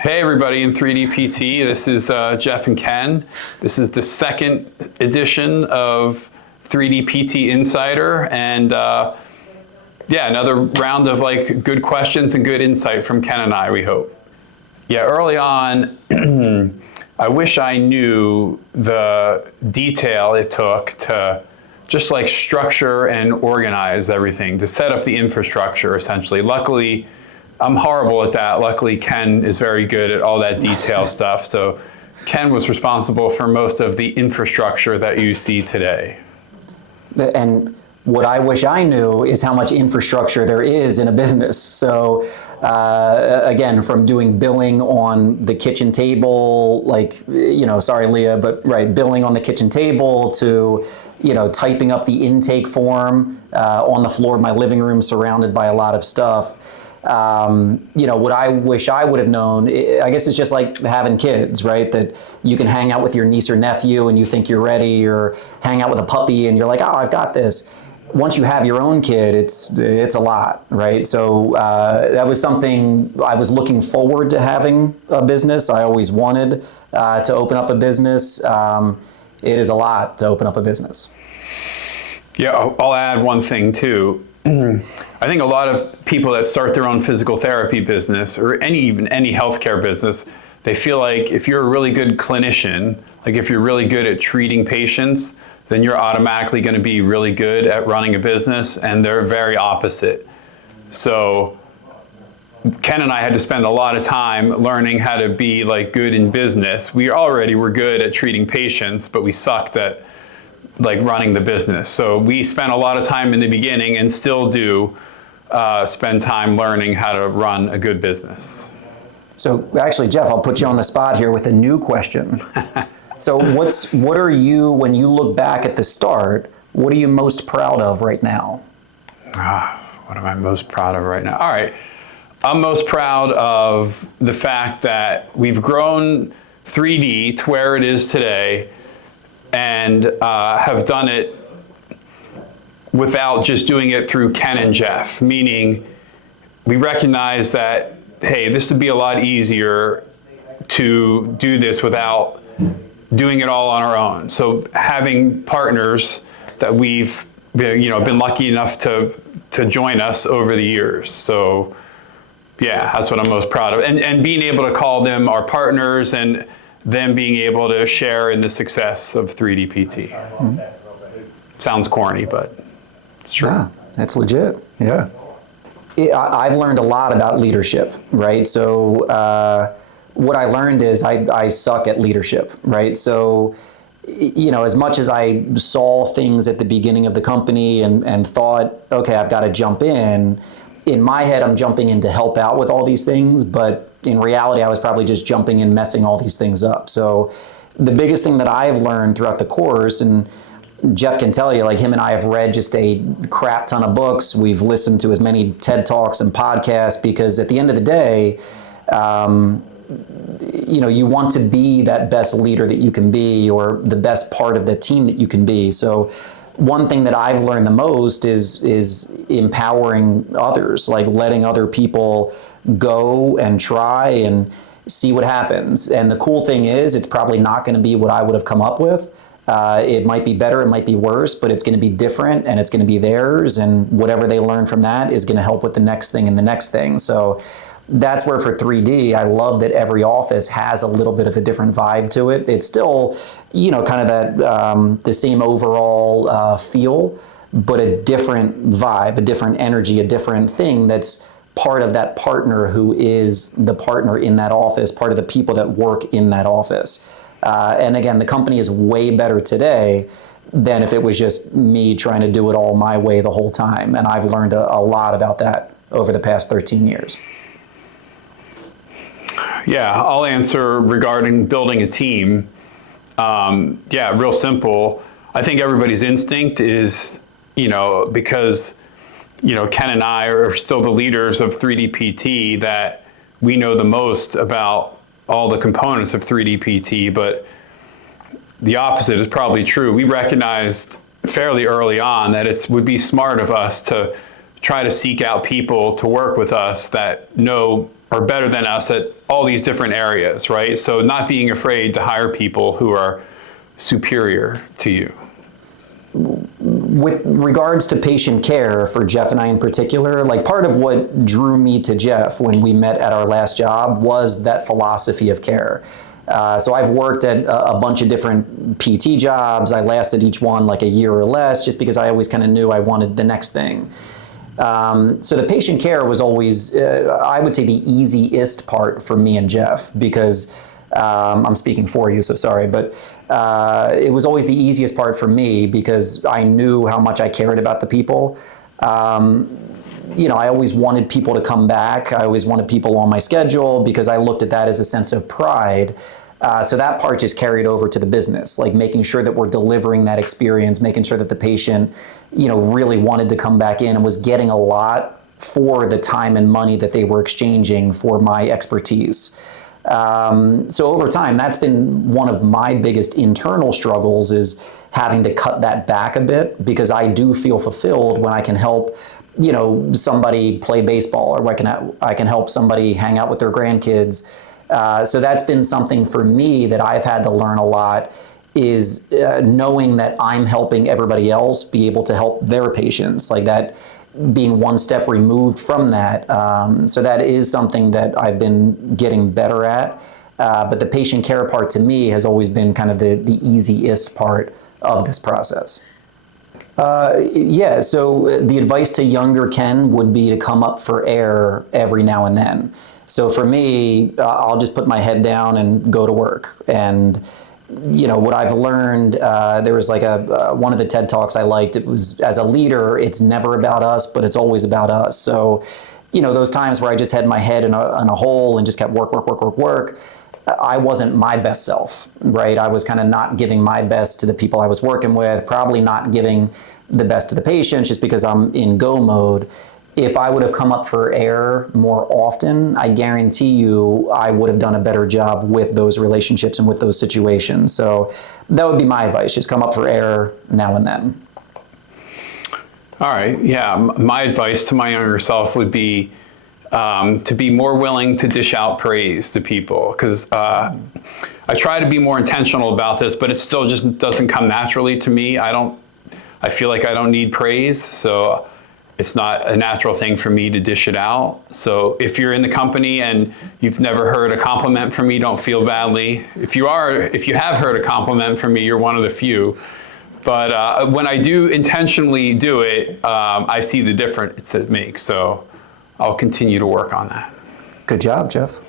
Hey everybody in 3D PT, this is Jeff and Ken. This is the second edition of 3D PT Insider, and yeah, another round of like good questions and good insight from Ken and I, we hope. Yeah, early on, I wish I knew the detail it took to just like structure and organize everything, to set up the infrastructure essentially. Luckily, I'm horrible at that. Luckily, Ken is very good at all that detail stuff. So Ken was responsible for most of the infrastructure that you see today. And what I wish I knew is how much infrastructure there is in a business. So again, from doing billing on the kitchen table, like, sorry, Leah, but right, billing on the kitchen table to, typing up the intake form on the floor of my living room surrounded by a lot of stuff. What I wish I would have known, I guess it's just like having kids, right? That you can hang out with your niece or nephew and you think you're ready, or hang out with a puppy and you're like, oh, I've got this. Once you have your own kid, it's a lot, right? So that was something I was looking forward to having a business. I always wanted to open up a business. It is a lot to open up a business. Yeah, I'll add one thing too. I think a lot of people that start their own physical therapy business or even any healthcare business, they feel like if you're a really good clinician, like if you're really good at treating patients, then you're automatically going to be really good at running a business, and they're very opposite. So Ken and I had to spend a lot of time learning how to be like good in business. We already were good at treating patients, but we sucked at like running the business. So we spent a lot of time in the beginning, and still do spend time learning how to run a good business. So actually, Jeff, I'll put you on the spot here with a new question. So what are you, when you look back at the start, what are you most proud of right now? What am I most proud of right now? All right, I'm most proud of the fact that we've grown 3D to where it is today, and have done it without just doing it through Ken and Jeff, meaning we recognize that, hey, this would be a lot easier to do this without doing it all on our own. So having partners that we've been lucky enough to join us over the years. So yeah, that's what I'm most proud of. And being able to call them our partners, and them being able to share in the success of 3D PT. Mm-hmm. Sounds corny, but it's true. Yeah, that's legit. Yeah. I've learned a lot about leadership, right? So what I learned is I suck at leadership, right? So, as much as I saw things at the beginning of the company and thought, okay, I've got to jump in my head, I'm jumping in to help out with all these things, but in reality, I was probably just jumping in, messing all these things up. So the biggest thing that I've learned throughout the course, and Jeff can tell you, like him and I have read just a crap ton of books. We've listened to as many TED Talks and podcasts, because at the end of the day, you want to be that best leader that you can be, or the best part of the team that you can be. So one thing that I've learned the most is empowering others, like letting other people go and try and see what happens. And the cool thing is, it's probably not going to be what I would have come up with. It might be better, it might be worse, but it's going to be different, and it's going to be theirs. And whatever they learn from that is going to help with the next thing and the next thing. So that's where for 3D, I love that every office has a little bit of a different vibe to it. It's still, kind of that the same overall feel, but a different vibe, a different energy, a different thing that's part of that partner who is the partner in that office, part of the people that work in that office. And again, the company is way better today than if it was just me trying to do it all my way the whole time. And I've learned a lot about that over the past 13 years. Yeah, I'll answer regarding building a team. Yeah, real simple. I think everybody's instinct is, because, Ken and I are still the leaders of 3D PT, that we know the most about all the components of 3D PT, but the opposite is probably true. We recognized fairly early on that it would be smart of us to try to seek out people to work with us that know are better than us at all these different areas, right? So not being afraid to hire people who are superior to you. With regards to patient care, for Jeff and I in particular, like part of what drew me to Jeff when we met at our last job was that philosophy of care. So I've worked at a bunch of different PT jobs. I lasted each one like a year or less just because I always kind of knew I wanted the next thing. So the patient care was always, I would say, the easiest part for me and Jeff because I'm speaking for you, so sorry, but it was always the easiest part for me because I knew how much I cared about the people. You know, I always wanted people to come back. I always wanted people on my schedule because I looked at that as a sense of pride. So that part just carried over to the business, like making sure that we're delivering that experience, making sure that the patient, you know, really wanted to come back in and was getting a lot for the time and money that they were exchanging for my expertise. So over time, that's been one of my biggest internal struggles, is having to cut that back a bit, because I do feel fulfilled when I can help, you know, somebody play baseball, or I can help somebody hang out with their grandkids. So that's been something for me that I've had to learn a lot, is knowing that I'm helping everybody else be able to help their patients, like that, being one step removed from that. So that is something that I've been getting better at. But the patient care part to me has always been kind of the easiest part of this process. Yeah, so the advice to younger Ken would be to come up for air every now and then. So for me, I'll just put my head down and go to work. And you know, what I've learned, there was like one of the TED Talks I liked, it was, as a leader, it's never about us, but it's always about us. So, you know, those times where I just had my head in a hole and just kept work, I wasn't my best self, right? I was kind of not giving my best to the people I was working with, probably not giving the best to the patients just because I'm in go mode. If I would have come up for air more often, I guarantee you I would have done a better job with those relationships and with those situations. So that would be my advice, just come up for air now and then. All right, yeah, my advice to my younger self would be to be more willing to dish out praise to people, because I try to be more intentional about this, but it still just doesn't come naturally to me. I feel like I don't need praise, so it's not a natural thing for me to dish it out. So if you're in the company and you've never heard a compliment from me, don't feel badly. If you have heard a compliment from me, you're one of the few. But when I do intentionally do it, I see the difference it makes. So I'll continue to work on that. Good job, Jeff.